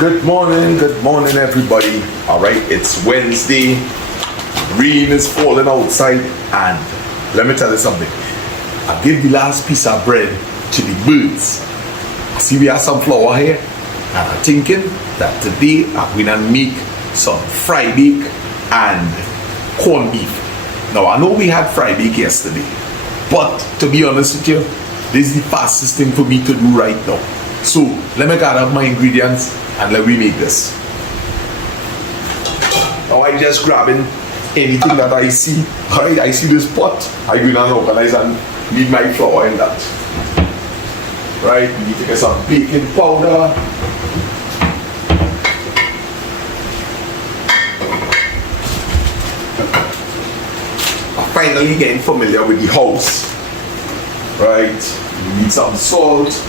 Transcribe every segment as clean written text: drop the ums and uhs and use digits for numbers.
Good morning everybody. Alright, it's Wednesday. Rain is falling outside, and let me tell you something. I give the last piece of bread to the birds. See, we have some flour here, and I'm thinking that today I'm gonna make some fried bake and corned beef. Now I know we had fried bake yesterday, but to be honest with you, this is the fastest thing for me to do right now. So let me gather up my ingredients and let me make this. Now I just grabbing anything that I see. Alright, I see this pot, I'm gonna organize and leave my flour in that. Right, we need to get some baking powder. I'm finally getting familiar with the house. Right, we need some salt.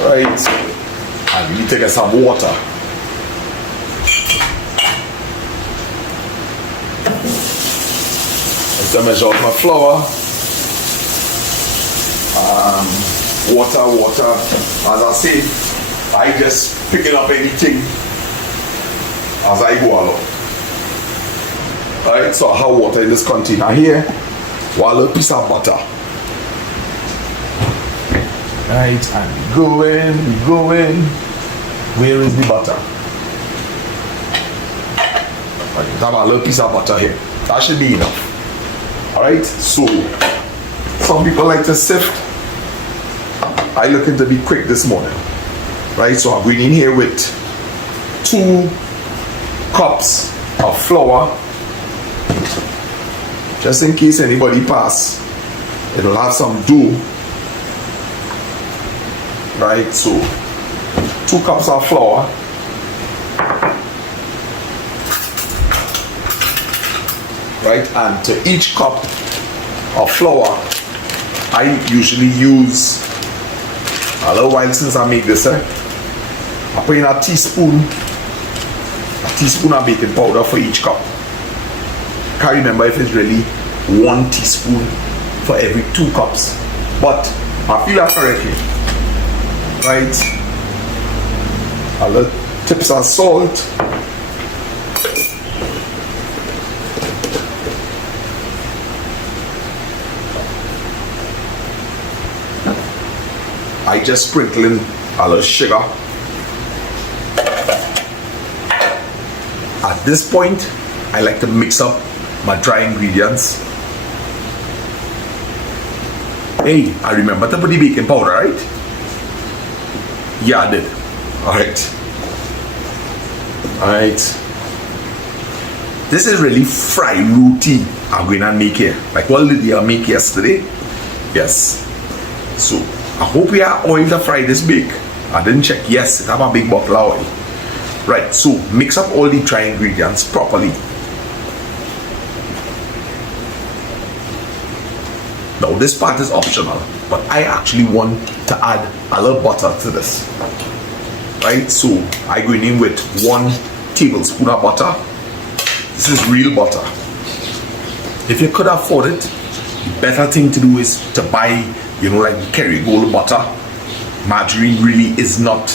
Right, and we need to get some water. Let's measure out my flour. Water. As I say, I just picking up anything as I go along. Alright, so I have water in this container here. One little piece of butter. Right, and we going. Where is the butter? Right, I have a little piece of butter here. That should be enough. Alright, so some people like to sift. I looking to be quick this morning. Right, so I'm going in here with 2 cups of flour. Just in case anybody pass, it'll have some dough. Right, so 2 cups of flour. Right, and to each cup of flour, I usually use, a little while since I make this, I put in a teaspoon of baking powder for each cup. Can't remember if it's really 1 teaspoon for every 2 cups, but I feel that correctly. Right, a little tips of salt. I just sprinkle in a little sugar. At this point, I like to mix up my dry ingredients. Hey, I remember to put the baking powder, right? Yeah, I did. Alright. This is really fried roti I'm going to make here. Like what did I make yesterday? Yes. So I hope we have oil to fry this bake. I didn't check. Yes, it have a big bottle of oil. Right, so mix up all the dry ingredients properly. Now this part is optional, but I actually want to add a little butter to this. Right, so I go in with 1 tablespoon of butter. This is real butter. If you could afford it, the better thing to do is to buy, like Kerrygold butter. Margarine really is not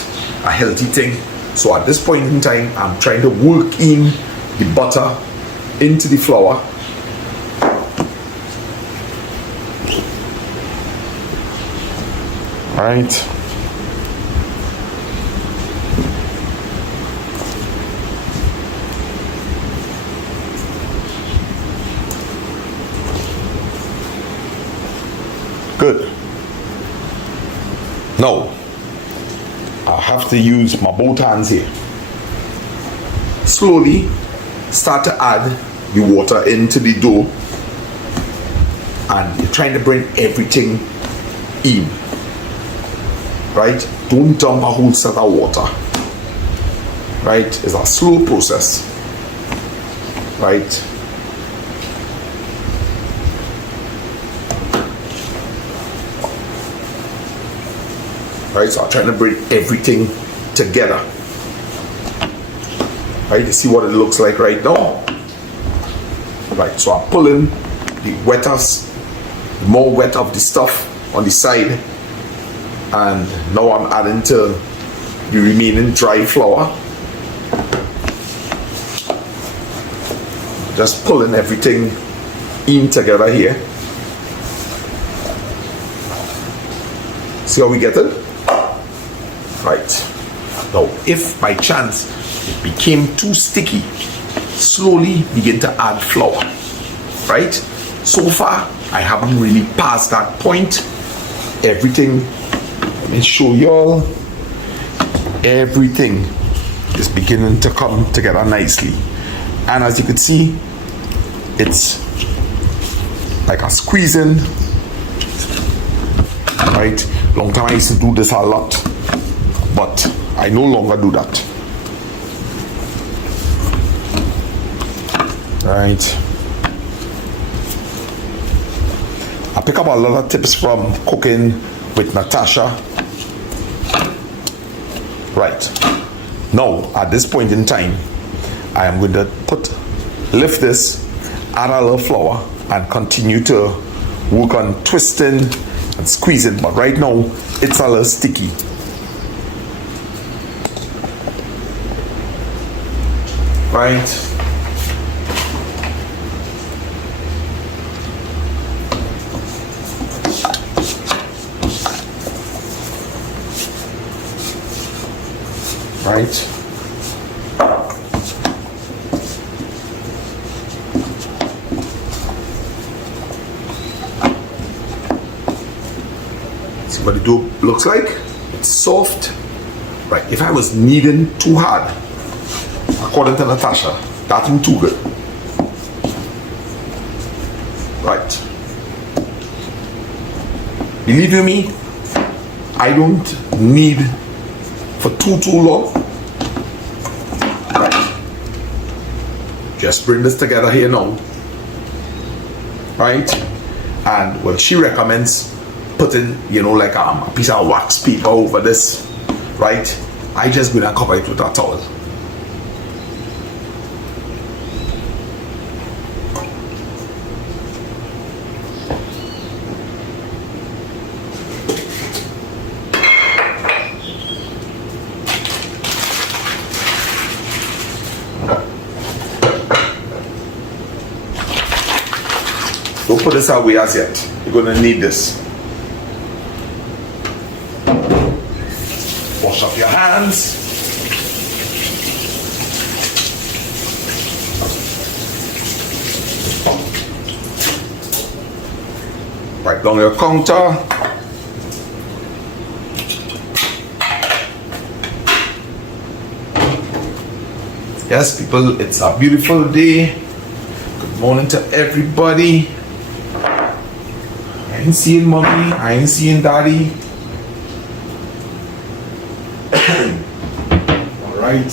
a healthy thing. So at this point in time, I'm trying to work in the butter into the flour. Alright. Good. Now, I have to use my both hands here. Slowly start to add the water into the dough, and you're trying to bring everything in. Right? Don't dump a whole set of water. Right? It's a slow process. Right? Right, so I'm trying to bring everything together. Right, you see what it looks like right now. Right, so I'm pulling the wettest, more wet of the stuff on the side, And now I'm adding to the remaining dry flour. Just pulling everything in together here. See how we get it? Right. Now, if by chance it became too sticky, slowly begin to add flour. Right? So far, I haven't really passed that point. Everything, let me show y'all. Everything is beginning to come together nicely. And as you can see, it's like a squeezing. Right? Long time I used to do this a lot, but I no longer do that. Right? I pick up a lot of tips from cooking with Natasha. Right. Now, at this point in time, I am going to lift this, add a little flour, and continue to work on twisting and squeezing. But right now, it's a little sticky. Right. Right. See what the dough looks like? It's soft. Right. If I was kneading too hard, according to Natasha, that ain't too good. Right. Believe you me, I don't knead for too long. Right. Just bring this together here now. Right. And what she recommends putting, like a piece of wax paper over this. Right. I just gonna cover it with a towel. Don't put this away as yet. You're gonna need this. Wash up your hands. Right down your counter. Yes, people, it's a beautiful day. Good morning to everybody. I ain't seeing mommy, I ain't seeing daddy. Alright,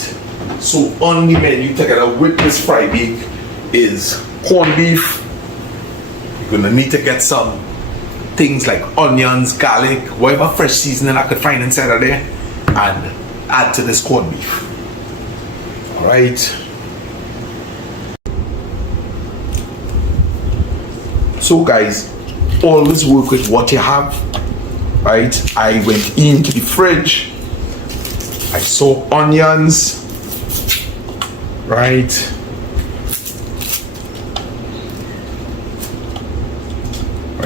so on the menu together with this fried bake is corned beef. You're gonna need to get some things like onions, garlic, whatever fresh seasoning I could find inside of there, and add to this corned beef. Alright. So guys, always work with what you have. Right, I went into the fridge, I saw onions. Right,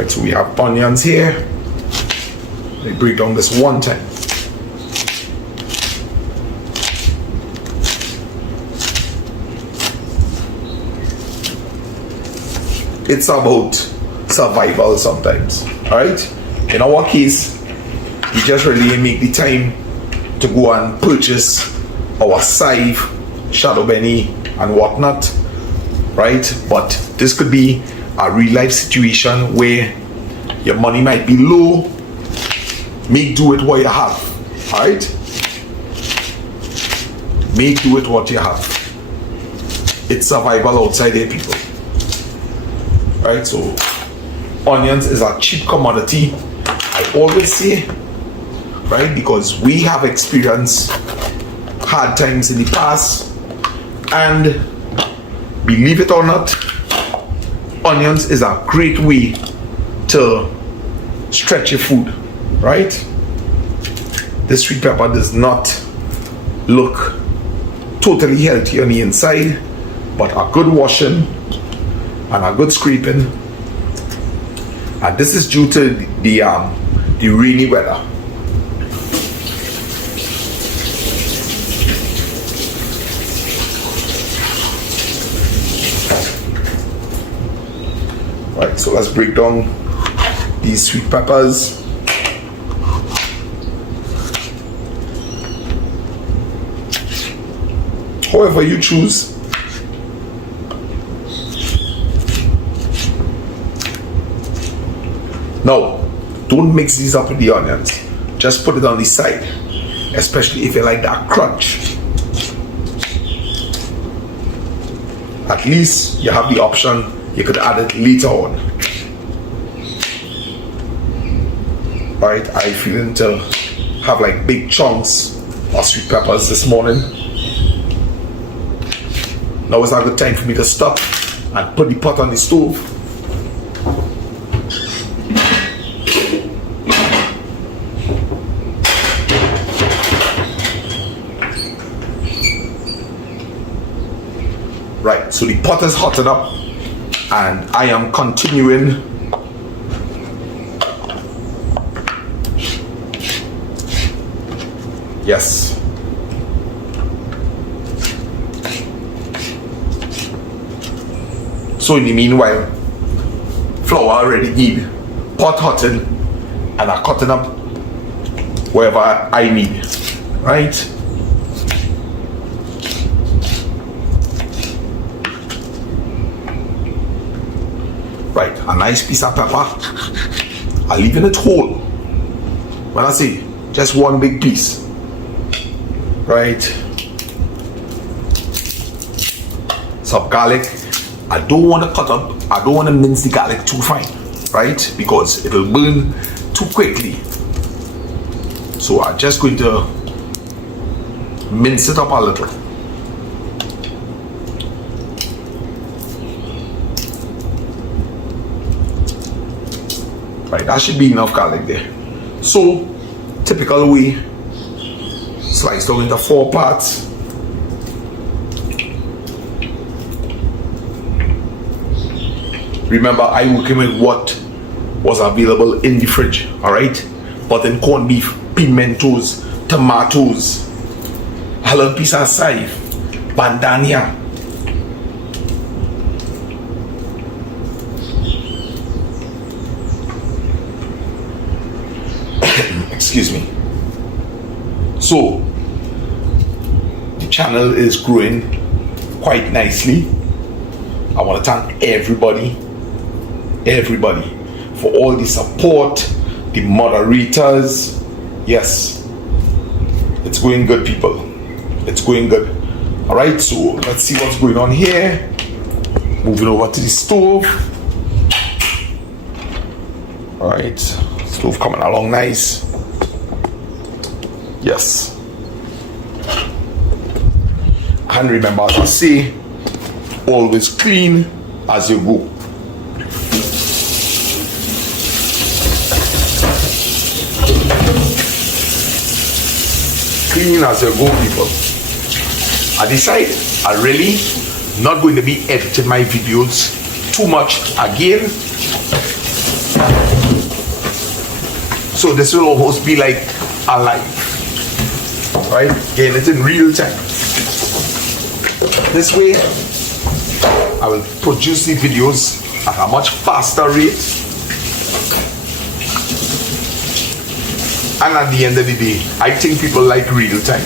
so we have onions here. Let me break down this one time. It's about survival sometimes. Alright, in our case, we just really make the time to go and purchase our scythe, shadow benny, and whatnot. Right, but this could be a real life situation where your money might be low. Make do with what you have. Alright, make do with what you have. It's survival outside here, people. Right, so onions is a cheap commodity, I always say, right, because we have experienced hard times in the past, and believe it or not, onions is a great way to stretch your food, right? This sweet pepper does not look totally healthy on the inside, but a good washing and a good scraping, and this is due to the rainy weather. Right, so let's break down these sweet peppers. However you choose. Now, don't mix these up with the onions. Just put it on the side, especially if you like that crunch. At least you have the option, you could add it later on. Right, I feeling to have like big chunks of sweet peppers this morning. Now is not a good time for me to stop and put the pot on the stove. Right, so the pot is hotted up and I am continuing yes. So in the meanwhile, flour already need pot hotting and I cutting up wherever I need, right? Right, a nice piece of pepper. I'm leaving it whole. When I say just one big piece, right? Some garlic. I don't want to cut up, I don't want to mince the garlic too fine, right? Because it'll burn too quickly. So I'm just going to mince it up a little. Right, that should be enough garlic there. So, typical way, slice down into 4 parts. Remember, I working with what was available in the fridge, alright? Button corned beef, pimentos, tomatoes, a little piece of side, bandania. Excuse me. So, the channel is growing quite nicely. I want to thank everybody for all the support, the moderators. Yes, it's going good, people. It's going good. All right, so let's see what's going on here. Moving over to the stove. All right, stove coming along nice. Yes. And remember, as I say, always clean as you go. Clean as you go, people. I decided I really not going to be editing my videos too much again. So this will almost be like a live, right? Getting it in real time. This way, I will produce the videos at a much faster rate. And at the end of the day, I think people like real time.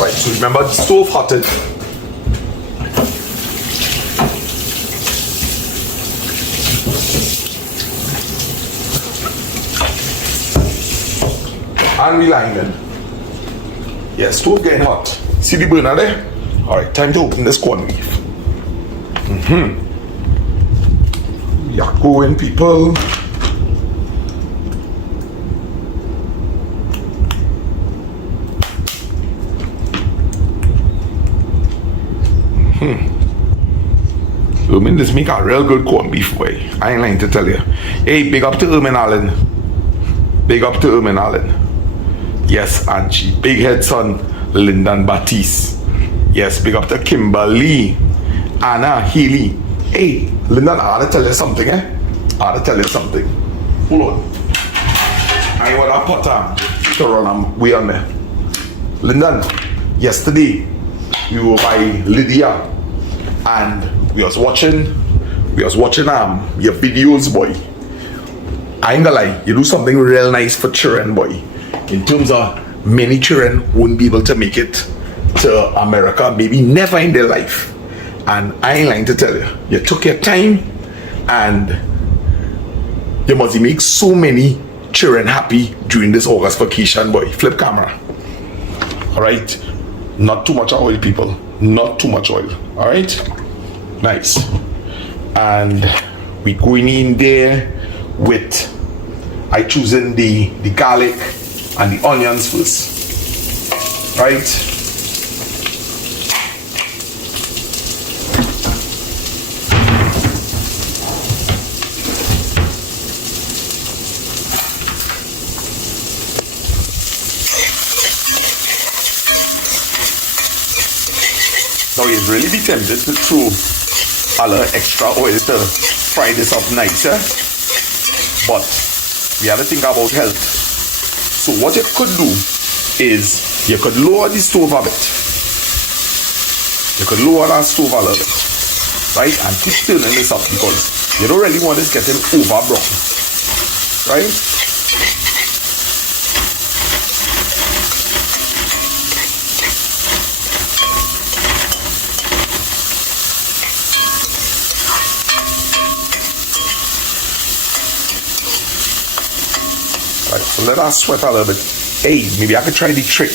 Right, so remember the stove hotted. And relining. Yes, stove getting hot. See the burner there? Alright, time to open this corned beef. Yeah, going, people. Ermin just make a real good corned beef, boy. I ain't lying to tell you. Hey, big up to Ermin Allen. Big up to Ermin Allen. Yes, and she big head son, Lyndon Batiste. Yes, big up to Kimberly, Anna Healy. Hey, Lyndon, I gotta tell you something, I gotta tell you something. Hold on. I ain't want to put to run way on there. Lyndon, yesterday we were by Lydia and we was watching your videos, boy. I ain't gonna lie, you do something real nice for children, boy. In terms of many children won't be able to make it to America, maybe never in their life. And I ain't lying to tell you, you took your time and you must make so many children happy during this August vacation, boy. Flip camera. Alright? Not too much oil, people. Not too much oil. Alright? Nice. And we going in there with I choosing the garlic and the onions first. Right? Now you'd really be tempted to throw a little extra oil to fry this up nice, but we have to think about health. So what you could do is you could lower the stove a bit. You could lower that stove a little bit, right? And keep turning this up because you don't really want this getting over brown, right? So let us sweat a little bit. Hey, maybe I could try the trick.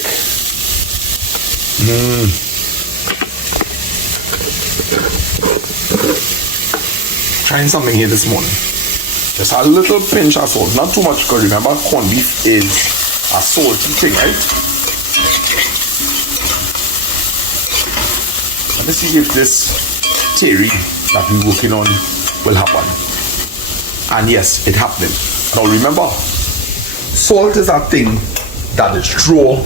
Trying something here this morning. Just a little pinch of salt. Not too much because remember corned beef is a salty thing, right? Let me see if this theory that we're working on will happen. And yes, it happened. Now remember, salt is a thing that is draw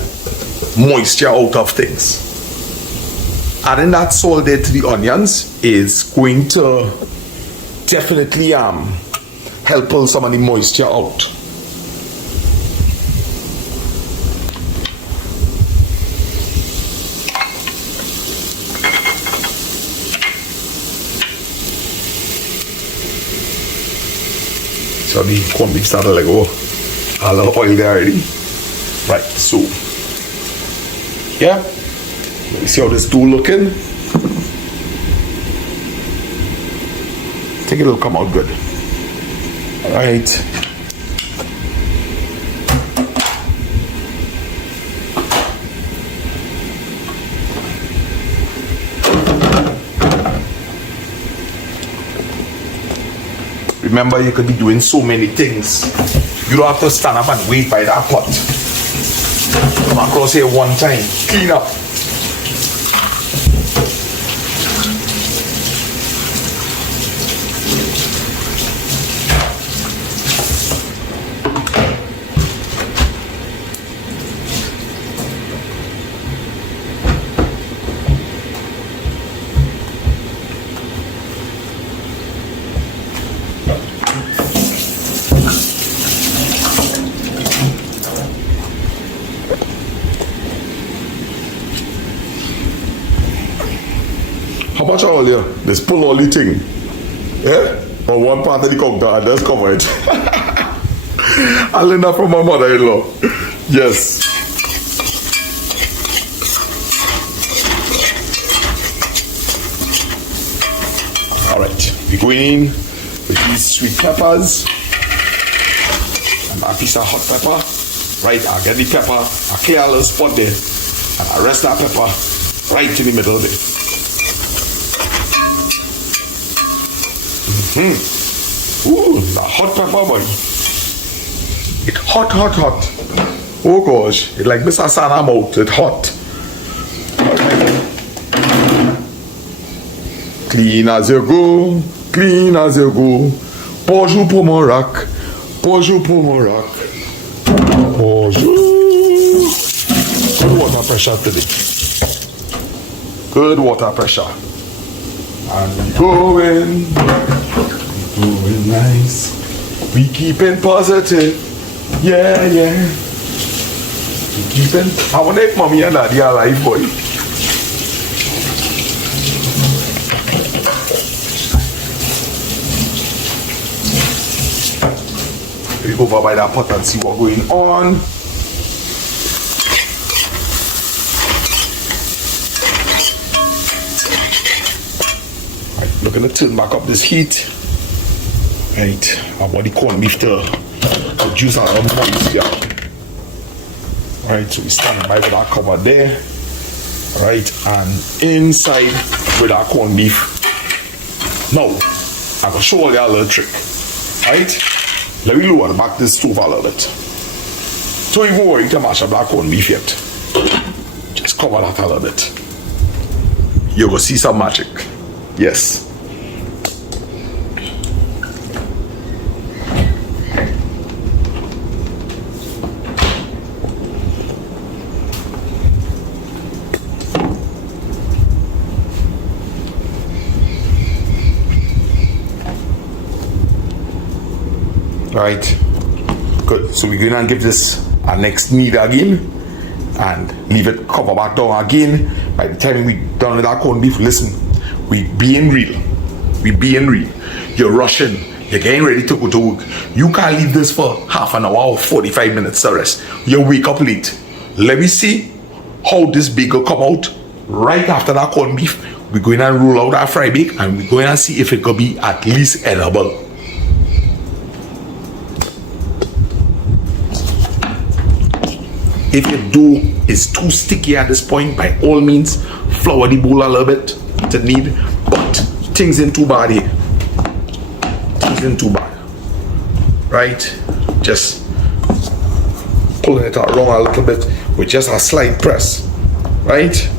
moisture out of things. Adding that salt there to the onions is going to definitely help pull some of the moisture out. So the corned beef started like, oh, a lot of oil there already. Right, so yeah, let me see how this dough looking. I think it'll come out good. All right. Remember, you could be doing so many things. You don't have to stand up and wait by that pot. Come across here one time, clean up. How much oil here? Let's pull all the thing. Yeah? On one part of the counter and just cover it. I learned that from my mother-in-law. Yes. Alright. We're going in with these sweet peppers. And a piece of hot pepper. Right, I'll get the pepper, I'll clear a little spot there. And I'll rest that pepper right in the middle there. Ooh, the hot pepper, boy. It's hot, hot, hot. Oh gosh, it's like Mr. Sana mouth. It's hot. Clean as you go, clean as you go. Bonjour pour mon rack, bonjour pour mon rack. Bonjour. Good water pressure today. Good water pressure. And we going nice. We keeping positive. Yeah, yeah. We keeping. I wonder if mommy and daddy are alive, boy. We go over by that pot and see what's going on. Right, we're gonna turn back up this heat. Right, I want the corned beef to produce a lot of moisture. Right, so we stand by with our cover there. Right, and inside with our corned beef. Now, I'm gonna show you a little trick. Right, let me lower back this stove a little bit. Don't even worry to mash up that corned beef yet. Just cover that a little bit. You're gonna see some magic. Yes. Right, good. So we're going to give this our next knead again and leave it cover back down again. By the time we done with our corned beef, listen, we being real. We being real. You're rushing. You're getting ready to go to work. You can't leave this for half an hour or 45 minutes to rest. You wake up late. Let me see how this bagel come out right after that corned beef. We're going to roll out our fry bake and we're going to see if it could be at least edible. If your dough is too sticky at this point, by all means, flour the bowl a little bit to knead, but things ain't too bad here. Things ain't too bad. Right? Just pulling it around a little bit with just a slight press. Right?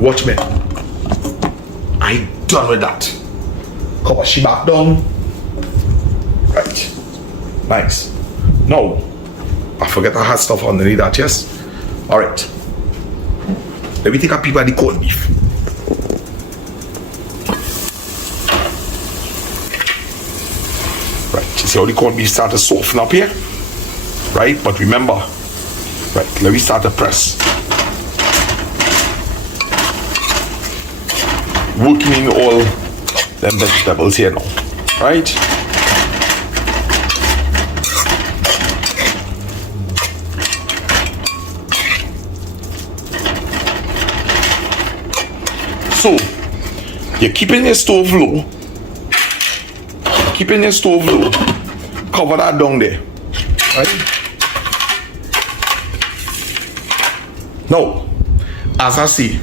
Watch me. I done with that. Cover she back down. Right. Nice. Now, I forget I had stuff underneath that, yes? Alright. Let me take a peep at the corned beef. Right, you see how the corned beef start to soften up here? Right, but remember, right, let me start to press. Working in all them vegetables here now. Right? So, you're keeping your stove low. Keeping your stove low. Cover that down there. Right? Now, as I see,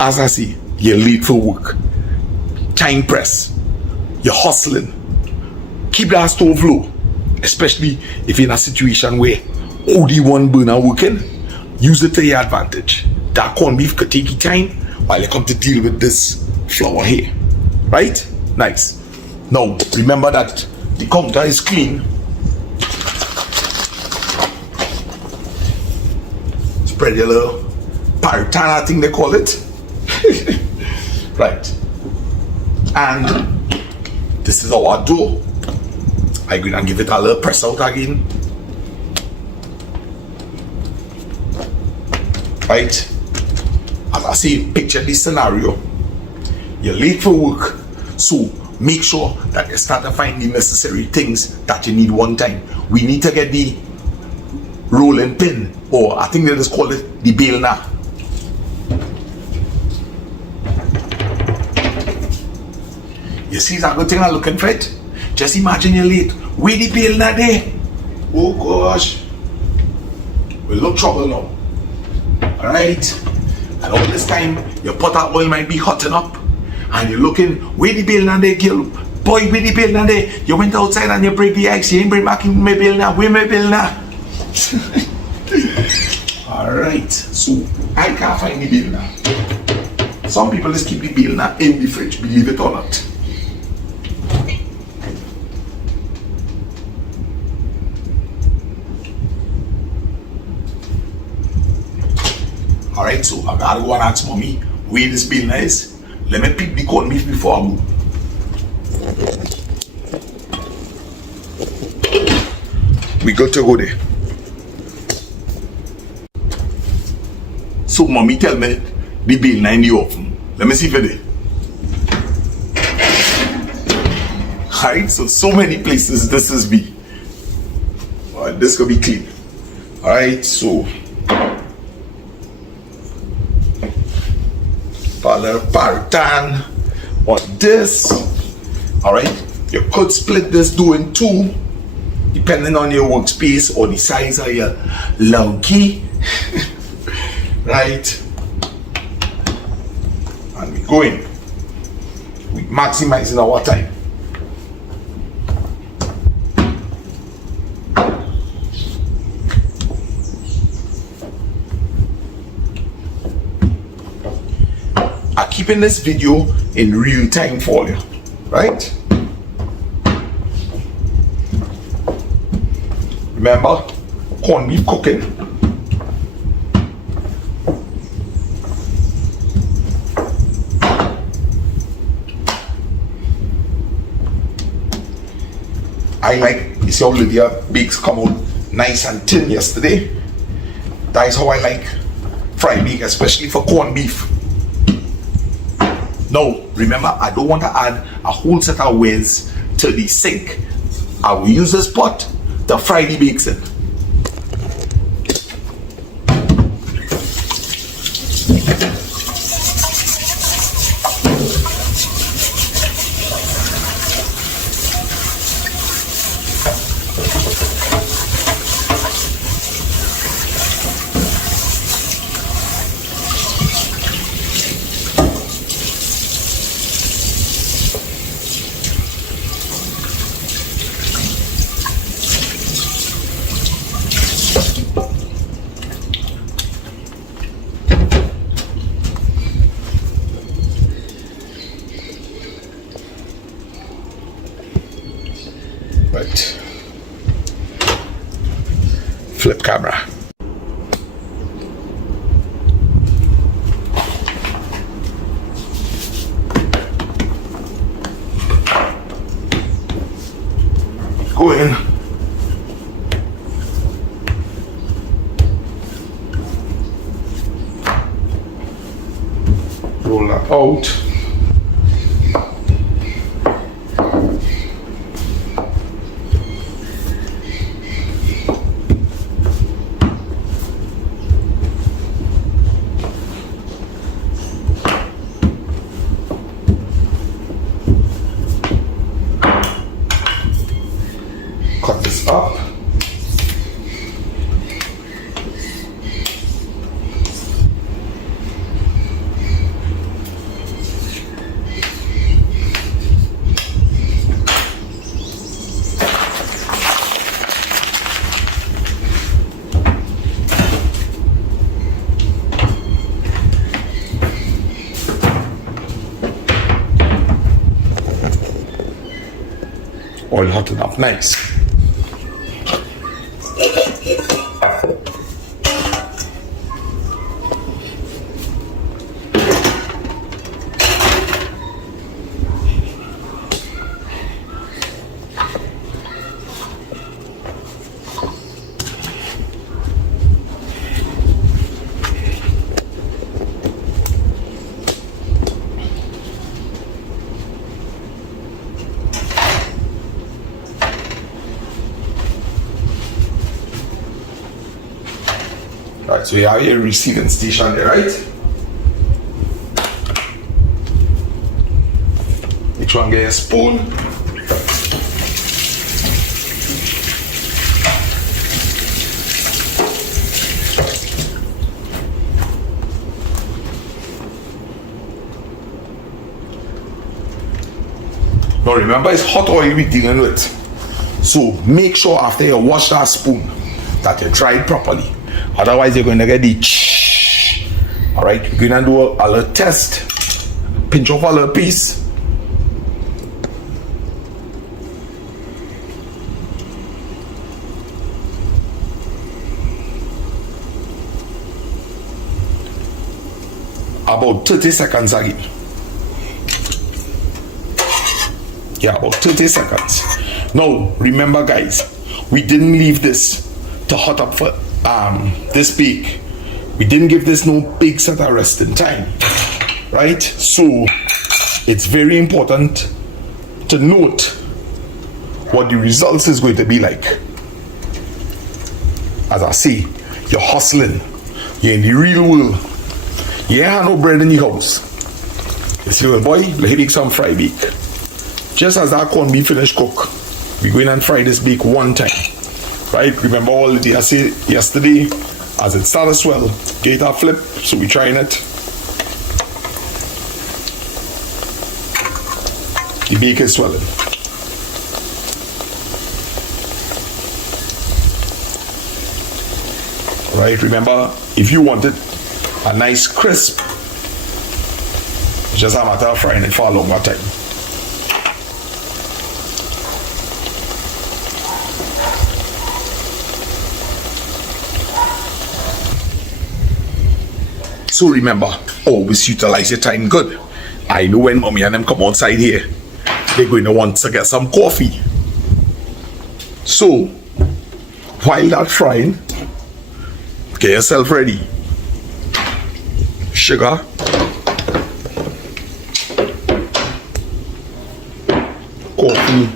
as I see, you're late for work. Time press. You're hustling. Keep that stove low. Especially if you're in a situation where only one burner working. Use it to your advantage. That corned beef could take you time while you come to deal with this flour here. Right? Nice. Now, remember that the counter is clean. Spread your little paritana thing they call it. Right. And this is our dough. I'm going to give it a little press out again. Right? As I say, picture this scenario. You're late for work, so make sure that you start to find the necessary things that you need one time. We need to get the rolling pin, or I think they just call it the bail now. You see that good thing I'm looking for it? Just imagine you're late. Where the bail now there? Oh gosh. We look trouble now. Alright? And all this time, your pot oil might be hotting up. And you're looking, where the bail now there, girl? Boy, where the bail now there? You went outside and you break the eggs. You ain't bring back in my bail now. Where my bail now? Alright. So, I can't find the bail now. Some people just keep the bean in the fridge, believe it or not. Alright, so I gotta go and ask mommy where this bean is. Let me pick the corned beef before I move. We got to go there. So mommy tell me the bean in the oven. Let me see if it is. Alright, so many places this is be. Alright, this could be clean. Alright, so Paratan or this. Alright, you could split this dough in two depending on your workspace or the size of your lauki. Right, and we go in. We maximizing our time. I'm keeping this video in real time for you, right? Remember, corned beef cooking. I like, you see how Lydia bakes come out nice and thin yesterday. That is how I like fried beef, especially for corned beef. Now, remember, I don't want to add a whole set of ways to the sink. I will use this pot to fry the bakes in. Right. Flip camera. Go in. Roll that out. Cut this up. Oil hot enough, nice. Right, so you have your receiving station there, right? Make sure and get a spoon. Now remember, it's hot oil we're dealing with. So make sure after you wash that spoon that you dry it properly. Otherwise, you're going to get the Alright, we're going to do a little test pinch off a little piece. About 30 seconds again. Yeah, about 30 seconds. Now, remember guys, we didn't leave this to hot up for this bake. We didn't give this no big set of resting time, right? So, it's very important to note what the results is going to be like. As I say, you're hustling. You're in the real world. You ain't have no bread in the house. You see, well, boy, let me make some fry bake. Just as that corn beef finished cook, we go in and fry this bake one time. Right? Remember all the I said yesterday, as it started to swell, get a flip, so we trying it. The bake is swelling. Right? Remember, if you want it a nice crisp, it's just a matter of frying it for a longer time. So remember, always utilize your time good. I know when mommy and them come outside here, they're going to want to get some coffee. So, while that's frying, get yourself ready. Sugar, coffee,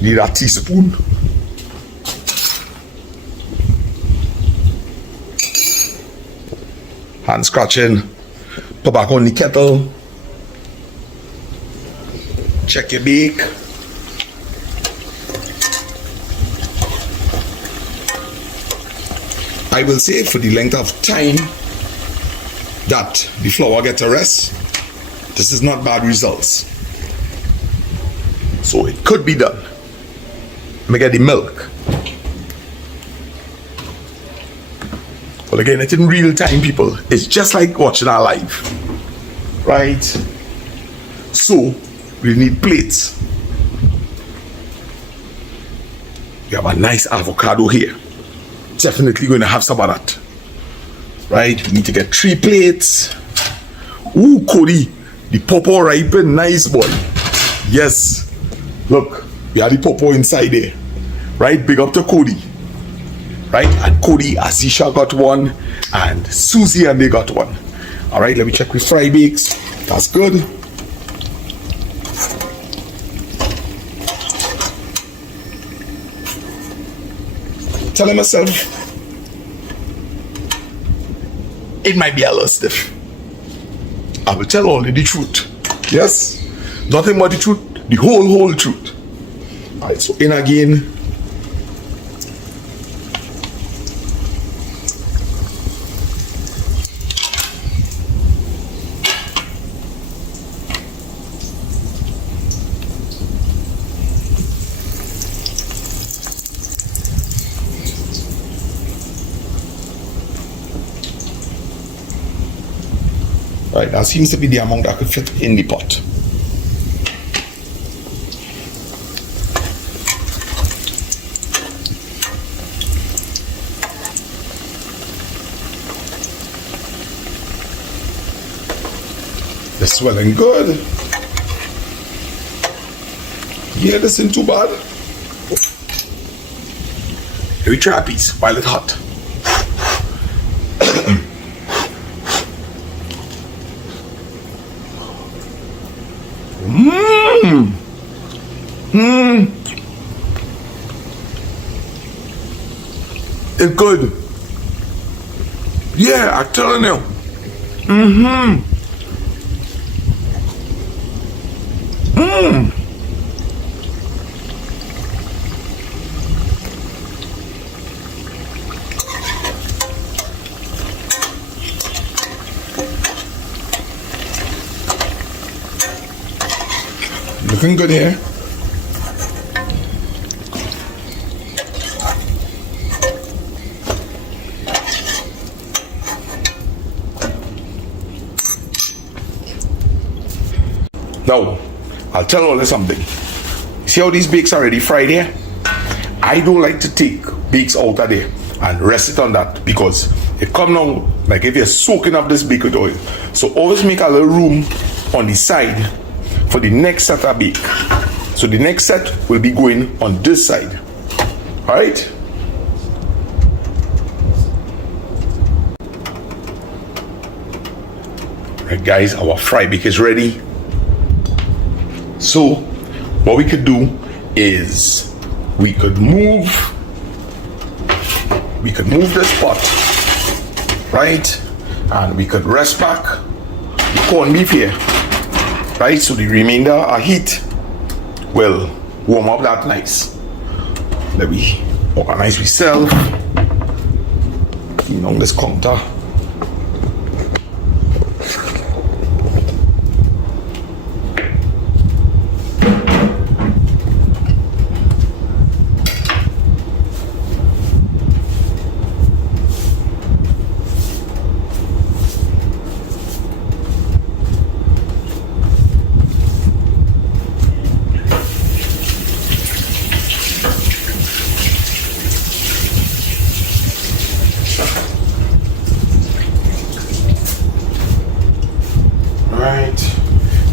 need a teaspoon. Hand scratching, put back on the kettle, check your bake. I will say for the length of time that the flour gets a rest, this is not bad results. So it could be done. Let me get the milk. Well, again, it's in real time, people. It's just like watching our live, right? So we need plates. We have a nice avocado here. Definitely going to have some of that, right? We need to get 3 plates. Ooh, Cody, the pawpaw ripened, nice boy. Yes, look, we have the pawpaw inside there, right? Big up to Cody. Right, and Cody, Azisha got one, and Susie and they got one. All right, let me check with fry bakes. That's good. Telling myself it might be a little stiff. I will tell only the truth. Yes, nothing but the truth, the whole truth. All right, so in again. Right, that seems to be the amount that could fit in the pot. They're swelling good. Yeah, this isn't too bad. Let me try a piece while it's hot. It's good. Yeah, I'm telling you. Looking good here. Now, I'll tell you all something. See how these bakes are already fried here? I don't like to take bakes out of there and rest it on that, because it come now, like if you're soaking up this bake with oil. So always make a little room on the side for the next set of bake. So the next set will be going on this side. Alright? Right guys, our fry bake is ready. So what we could do is we could move this pot, right? And we could rest back the corned beef here, right? So the remainder of heat will warm up that nice. Let me organize myself, clean on this counter.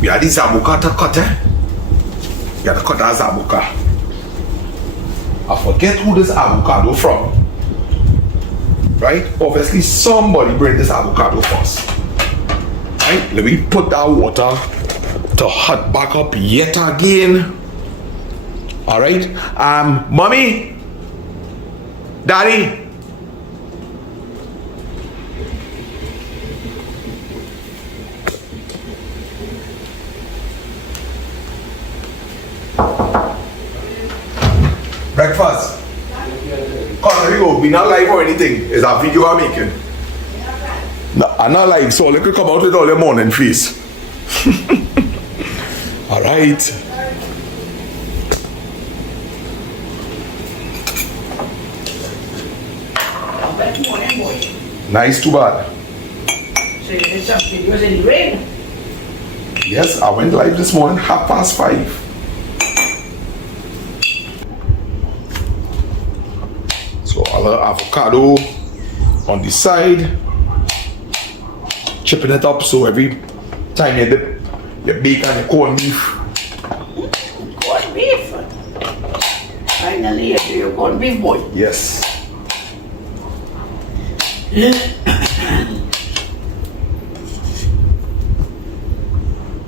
We had this zabuka to cut, You have to cut that zabuka. I forget who this avocado from. Right? Obviously somebody bring this avocado first. Right? Let me put that water to hot back up yet again. Alright? Mommy? Daddy? Breakfast. Come, here we go. We not live or anything. It's a video I'm making. No, I'm not live, so let me come out with all your morning face. Alright. Nice, too bad. So you did some videos in the rain? Yes, I went live this morning, 5:30. So a little avocado on the side, chipping it up so every time you dip your bacon, your corned beef. Corned beef? Finally you do your corned beef, boy. Yes.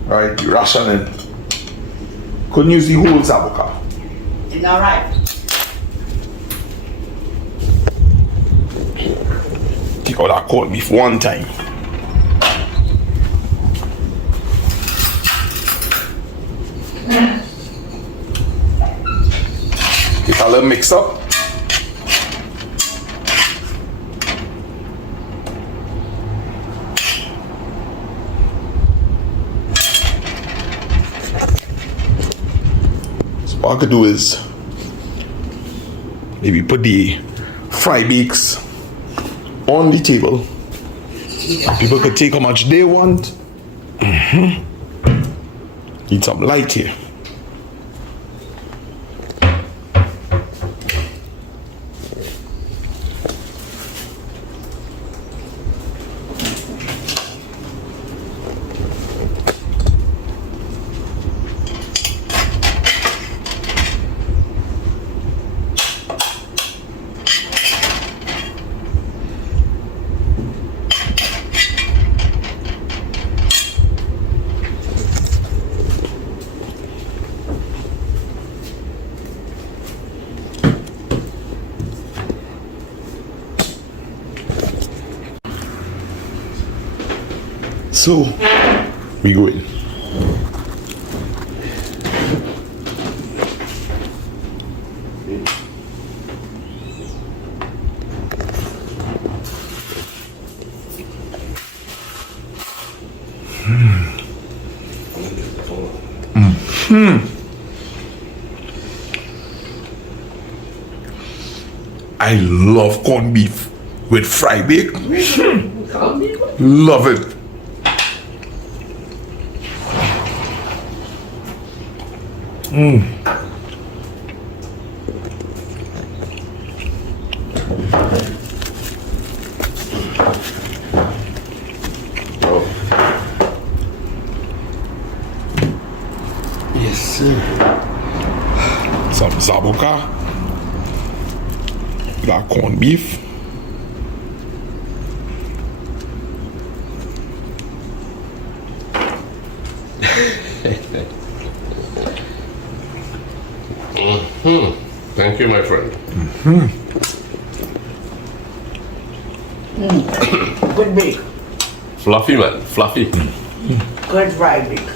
Alright, you ration it. Couldn't use the whole avocado. It's alright. Take out that corned beef one time. Get a little mix up. So what I could do is maybe put the fry bakes on the table. People could take how much they want. Need some light here. So we go in. I love corned beef with fry bake. Love it. Oh, Yes, sir. Some zabuka. That corned beef. thank you, my friend. Good beef. Fluffy, man. Fluffy. Good fried beef.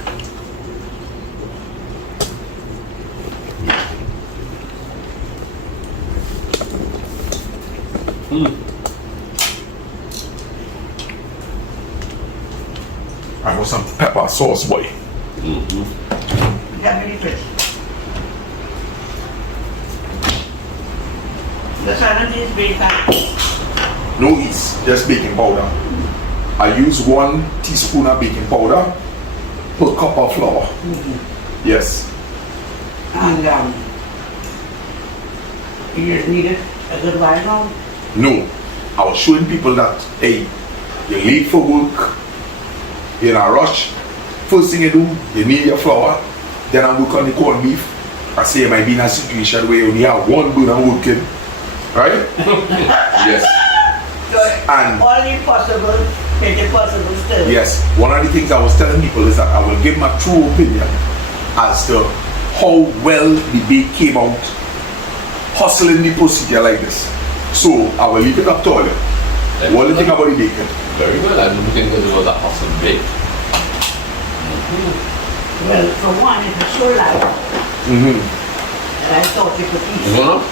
I want some pepper sauce, boy. How many fish? The salad is bacon. No yeast, just baking powder. I use 1 teaspoon of baking powder per cup of flour. Yes. And you just need it a good while now. No. I was showing people that, hey, you're late for work, you're in a rush. First thing you do, you need your flour. Then I work on the corned beef. I say you might be in a situation where you only have 1 burner working. Right? Yes. So And all impossible, make it possible still. yes, one of the things I was telling people is that I will give my true opinion as to how well the bake came out, hustling the procedure like this. So I will leave it up to all you. What do you think about the bacon? Very well. I don't think it was that awesome bake. Well, for one, it was so light that I thought it would Is eat. that enough?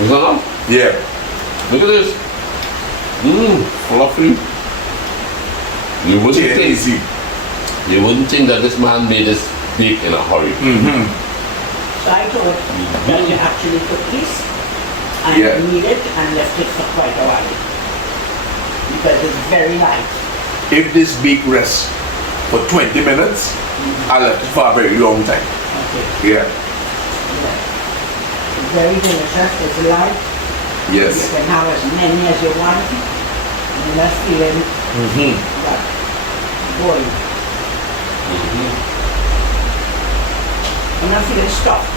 Is that enough? Yeah. Look at this. Fluffy. You wouldn't Take it think, easy. you wouldn't think that this man made this bake in a hurry. So I thought that you actually cook this and Yeah. knead it and left it for quite a while. Because it's very light. If this bake rests for 20 minutes, I left it for a very long time. Okay. Yeah. Yeah. It's very delicious. It's light. You Yes. can have as many as you want. And that's feeling that boy. I'm not feeling stuffed.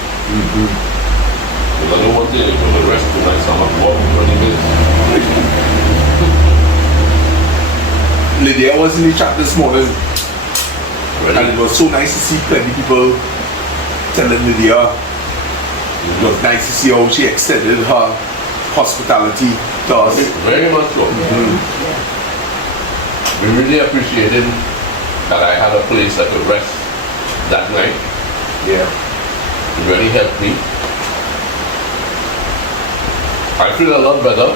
Because I don't want to go to the restaurant and some of what 20 minutes. Lydia was in the chat this morning, and Ready? it was so nice to see plenty people telling Lydia it was nice to see how she extended her hospitality to us. Very much so. Yeah. We really appreciated that I had a place I could rest that night. Yeah. It really helped me. I feel a lot better.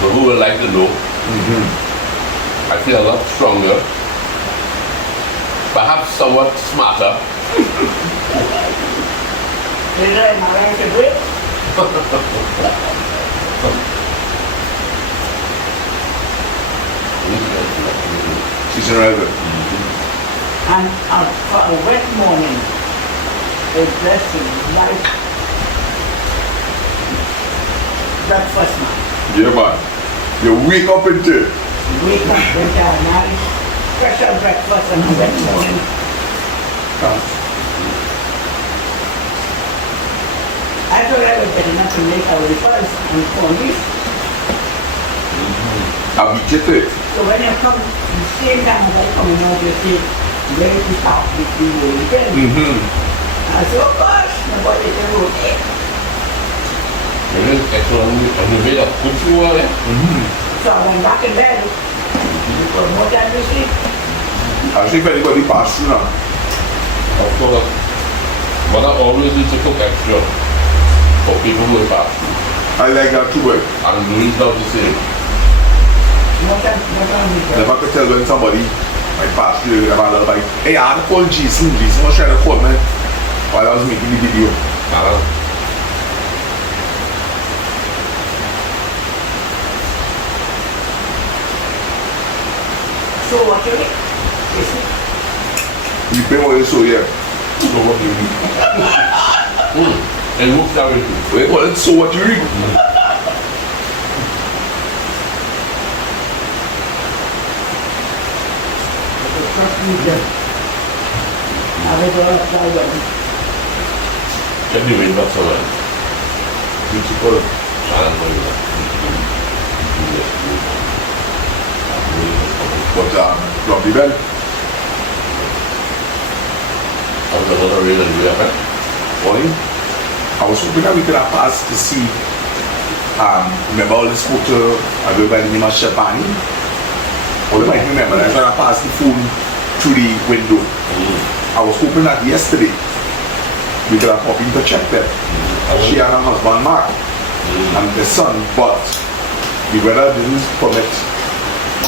So who would like to know? I feel a lot stronger. Perhaps somewhat smarter. Is that my right to do it? She's in Raven. And for a wet morning, a blessing, light breakfast man. Yeah, man. You wake up into it. Wake up with a nice special breakfast and a wet morning. I thought I was getting enough to make a repulse and corned beef. I'll be jittered. So when you come, the same time as I come out, you say, where to start with the weekend. I said, oh gosh, nobody can rotate. It is excellent. And you made a good food on it. So I went back in bed. For more time to sleep. I'll see if anybody pass through now. Of course. But I always used to cook extra for people who are fast. I like that too, well. And Louis does the same. More time to If I could tell when somebody might pass through with a little bite, hey, I had to call Jason. Jason was trying to call me while I was making the video. So what you make? You pay what you so, yeah. So what you read? And move that way too. We call it so what you read. Trust me, then. I will go outside then. Check the rain box somewhere. Beautiful. I'm going to But Robbie Bell, I'm going to rain and we are back. boy, I was hoping that we could have passed to see, remember all the spoke to a girl by the name of Shabani? Or you might remember, I was trying to pass the phone through the window. I was hoping that yesterday we could have popped in to check them. She and her husband Mark and the son, but the weather didn't permit.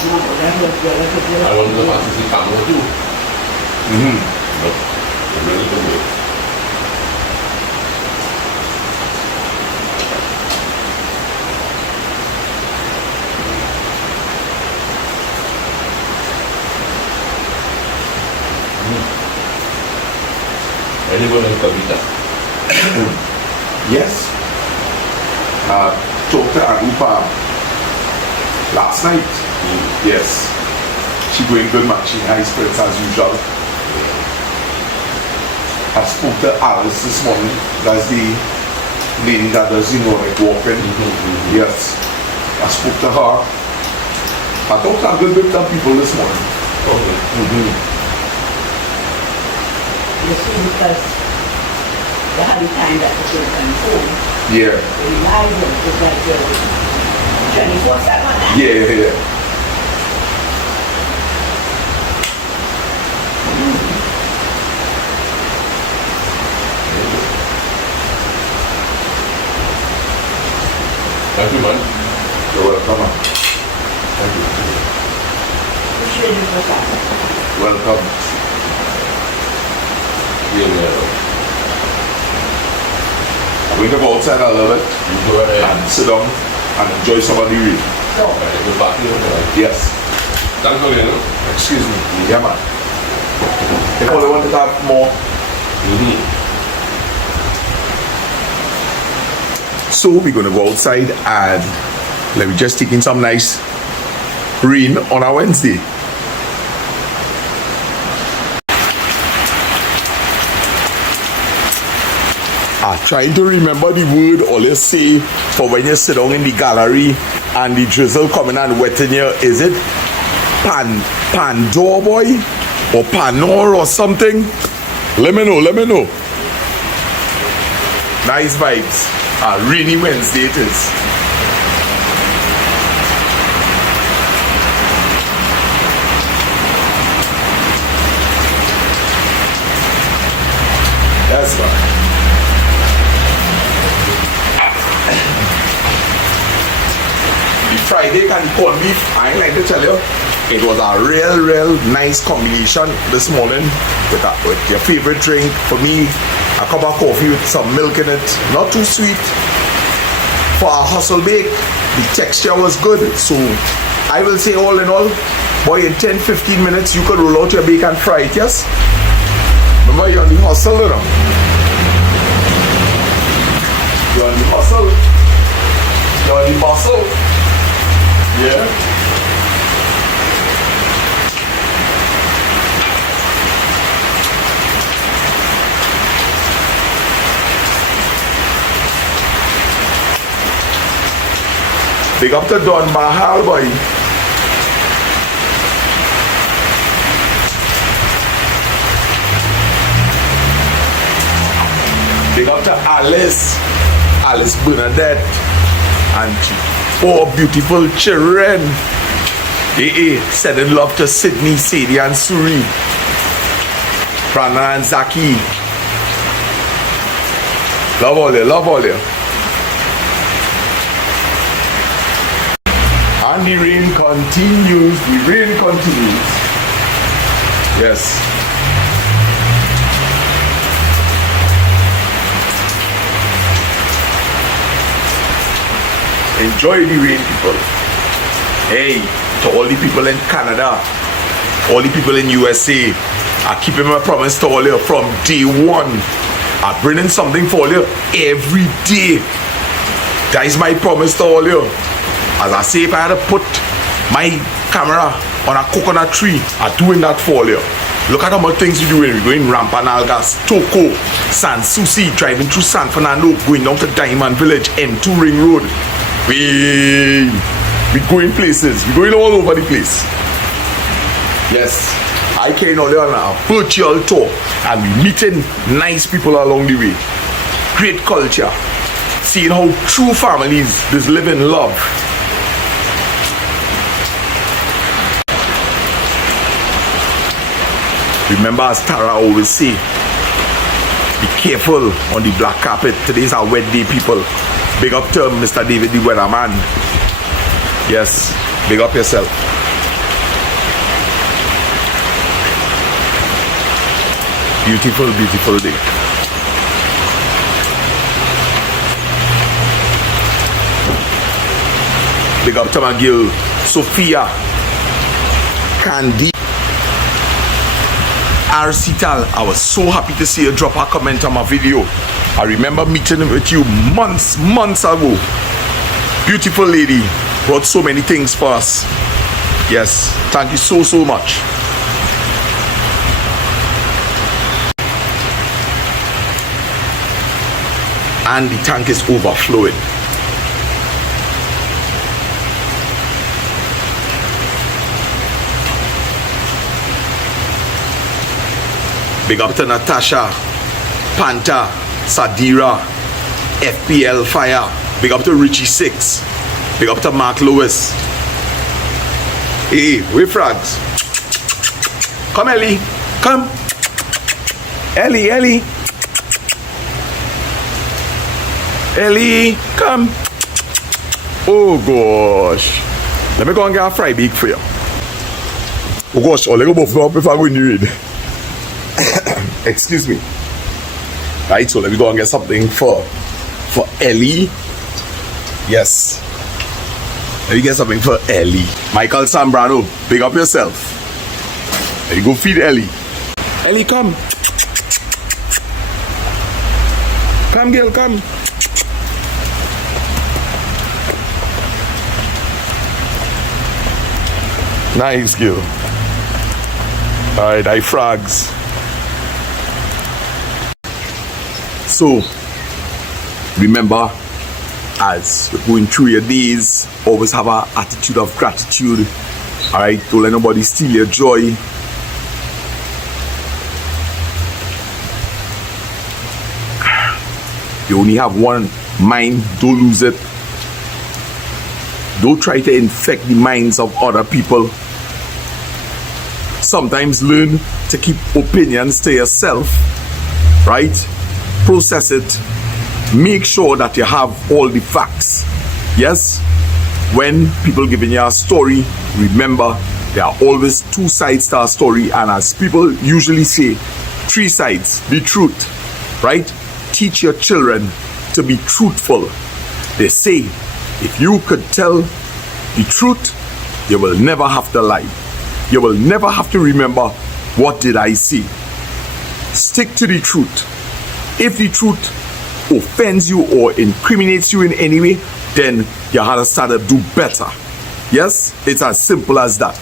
No, that was good. That was good. I wanted to pass the camera too. But it really couldn't wait. Anyone in Kavita? Yes. Talked to Arupa last night. Yes. She going good, man. She high spirits as usual. I spoke to Alice this morning. That's the lady that does, like walking. Yes. I spoke to her. I talked to a good bit of people this morning. Okay. You see, because they had the time that the kids on phone. Yeah. They remind them to like 24/7. Yeah. Thank you, man. You're welcome. Thank you. Appreciate it for that. Welcome. Yeah. I'm going to go outside a little bit You go ahead. and sit down and enjoy some of the rain. So, Go back to the Yes. Thanks again. Excuse me. Yeah, man. They probably wanted to have more. So we're going to go outside and let me just take in some nice rain on a Wednesday. Trying to remember the word always say for when you sit down in the gallery and the drizzle coming and wetting you. Is it Pandor boy or Panor or something? Let me know. Nice vibes. A rainy Wednesday it is. That's right. The Friday can corn beef, I ain't like to tell you, it was a real nice combination this morning with your favorite drink. For me, a cup of coffee with some milk in it, not too sweet. For a hustle bake, the texture was good. So I will say all in all, boy, in 10-15 minutes you could roll out your bake and fry it, yes? Remember, you're on the hustle, you know? You're on the hustle. You're on the bustle. Yeah. Big up to Don Bahal, boy. Big up to Alice Bernadette, and 4 beautiful children. Sending love to Sydney, Sadie, and Suri, Prana and Zaki. Love all you. And the rain continues. Yes. Enjoy the rain, people. Hey, to all the people in Canada, all the people in USA, I keeping my promise to all you from day one. I'm bringing something for you every day. That is my promise to all you. As I say, if I had to put my camera on a coconut tree, I'm doing that for you. Look at how much things we doing. We're going Rampanalgas, Toko, San Souci, driving through San Fernando, going down to Diamond Village, M2 Ring Road. We're going places. We're going all over the place. Yes. I came out there on a virtual tour and we meeting nice people along the way. Great culture. Seeing how true families just live in love. Remember, as Tara always say, be careful on the black carpet. Today's our wet day, people. Big up to Mr. David the weatherman. Yes, big up yourself. Beautiful, beautiful day. Big up to my girl, Sophia, Candy, Arcital. I was so happy to see you drop a comment on my video. I remember meeting with you months ago. Beautiful lady, brought so many things for us. Yes, thank you so much. And the tank is overflowing. Big up to Natasha, Panta, Sadira, FPL Fire. Big up to Richie 6. Big up to Mark Lewis. Hey, we frags. Come, Ellie. Come. Ellie. Ellie, come. Oh gosh. Let me go and get a fry bake for you. Oh gosh, I'll let go both up if I go in the rain. Excuse me. Right, so let me go and get something for Ellie. Yes. Let me get something for Ellie. Michael Sambrano, big up yourself. Let me go feed Ellie. Ellie, come. Come, girl, come. Nice girl. Alright, I frags. So, remember, as you're going through your days, always have an attitude of gratitude. Alright, don't let nobody steal your joy. You only have one mind, don't lose it. Don't try to infect the minds of other people. Sometimes learn to keep opinions to yourself, right? Process it. Make sure that you have all the facts. Yes? When people giving you a story, remember there are always two sides to a story, and as people usually say, three sides, the truth, right? Teach your children to be truthful. They say, if you could tell the truth, you will never have to lie. You will never have to remember, what did I say? Stick to the truth. If the truth offends you or incriminates you in any way, then you have to start to do better. Yes, it's as simple as that.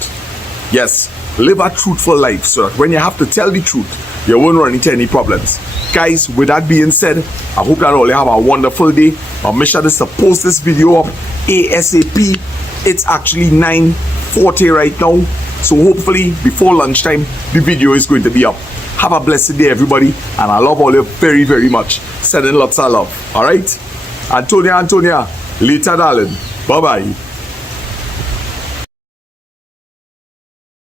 Yes, live a truthful life so that when you have to tell the truth, you won't run into any problems. Guys, with that being said, I hope that all you have a wonderful day. I'll make sure to post this video up ASAP. It's actually 9:40 right now, so hopefully before lunchtime the video is going to be up. Have a blessed day, everybody, and I love all you very, very much. Sending lots of love. All right, Antonia, later, darling. Bye bye.